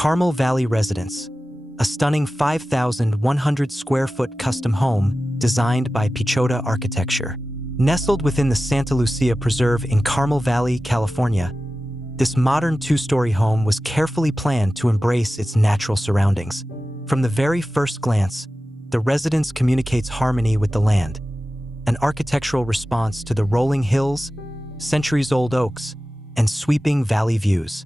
Carmel Valley Residence, a stunning 5,100 square foot custom home designed by Piechota Architecture. Nestled within the Santa Lucia Preserve in Carmel Valley, California, this modern two-story home was carefully planned to embrace its natural surroundings. From the very first glance, the residence communicates harmony with the land, an architectural response to the rolling hills, centuries-old oaks, and sweeping valley views.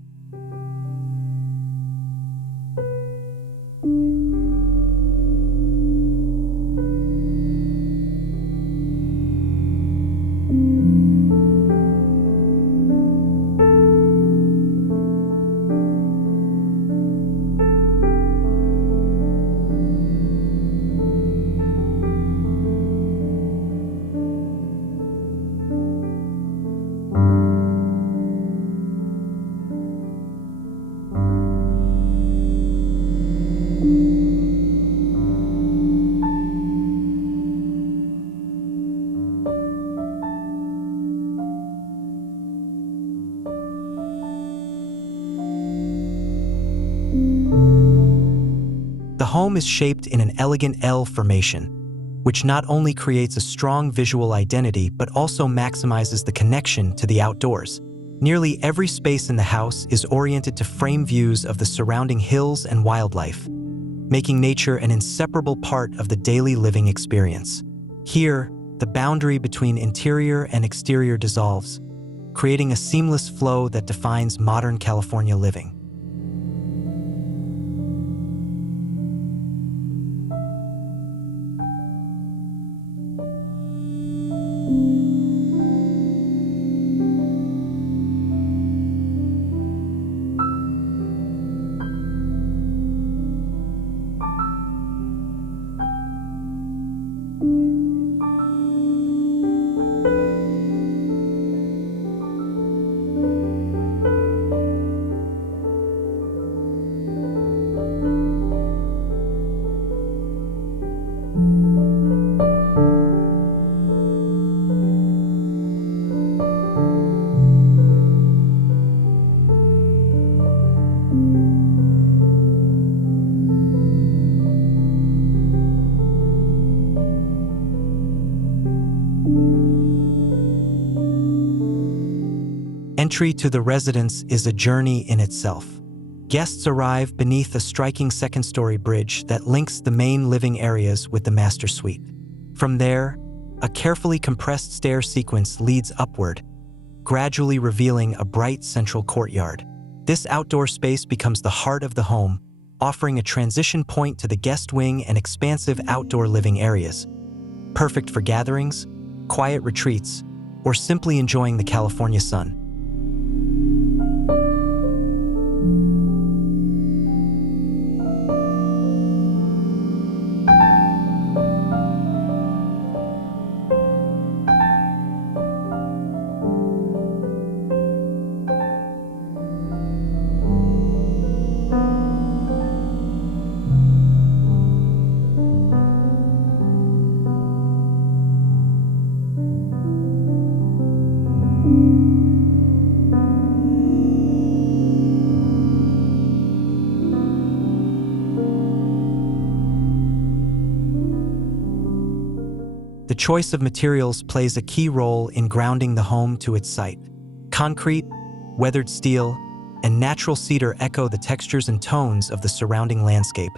The home is shaped in an elegant L formation, which not only creates a strong visual identity but also maximizes the connection to the outdoors. Nearly every space in the house is oriented to frame views of the surrounding hills and wildlife, making nature an inseparable part of the daily living experience. Here, the boundary between interior and exterior dissolves, creating a seamless flow that defines modern California living. Entry to the residence is a journey in itself. Guests arrive beneath a striking second-story bridge that links the main living areas with the master suite. From there, a carefully compressed stair sequence leads upward, gradually revealing a bright central courtyard. This outdoor space becomes the heart of the home, offering a transition point to the guest wing and expansive outdoor living areas. Perfect for gatherings, quiet retreats, or simply enjoying the California sun. The choice of materials plays a key role in grounding the home to its site. Concrete, weathered steel, and natural cedar echo the textures and tones of the surrounding landscape,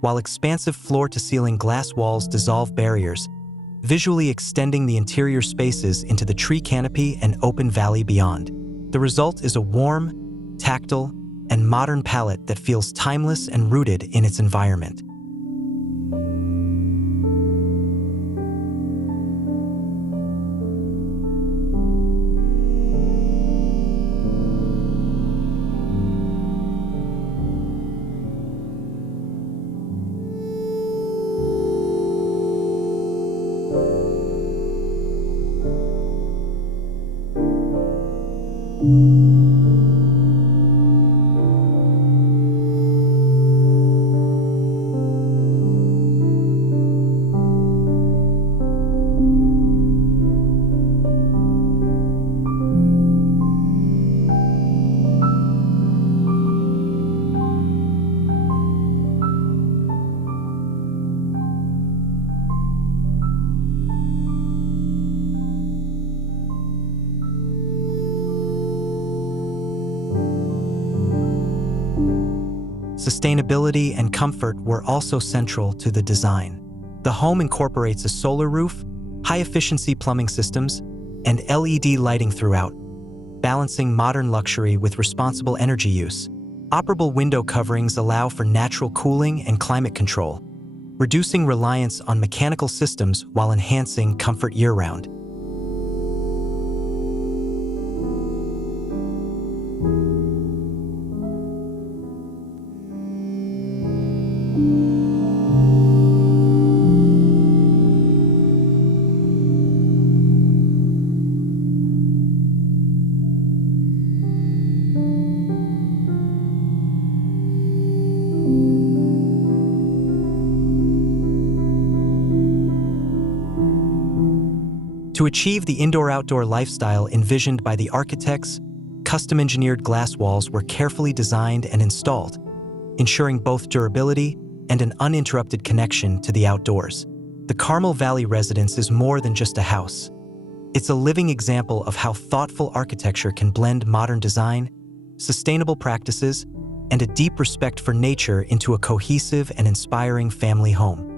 while expansive floor-to-ceiling glass walls dissolve barriers, visually extending the interior spaces into the tree canopy and open valley beyond. The result is a warm, tactile, and modern palette that feels timeless and rooted in its environment. Sustainability and comfort were also central to the design. The home incorporates a solar roof, high-efficiency plumbing systems, and LED lighting throughout, balancing modern luxury with responsible energy use. Operable window coverings allow for natural cooling and climate control, reducing reliance on mechanical systems while enhancing comfort year-round. To achieve the indoor-outdoor lifestyle envisioned by the architects, custom-engineered glass walls were carefully designed and installed, ensuring both durability and an uninterrupted connection to the outdoors. The Carmel Valley Residence is more than just a house. It's a living example of how thoughtful architecture can blend modern design, sustainable practices, and a deep respect for nature into a cohesive and inspiring family home.